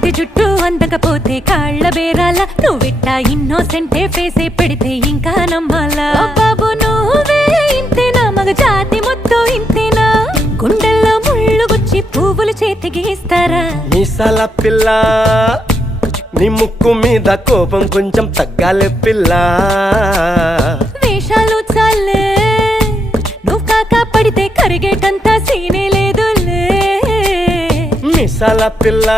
పడితే జుట్టు అందకపోతే కాళ్ళ బేరాల నువ్విట్టా ఇన్నోసెంటే ఫేసే పెడితే ఇంకా నమ్మాలా బాబు నువ్వే ఇంతేనా మగ జాతి మొత్తం ఇంతేనా గుండెల్లో ముళ్ళు గుచ్చి పువ్వులు చేతికి ఇస్తారా మీసాల పిల్ల నీ ముక్కు మీద కోపం కొంచెం తగ్గాలే పిల్ల వేషాలు చాలే నువ్వు కాకా పడితే కరిగేటంతా సీనే లేదులే మీసాల పిల్ల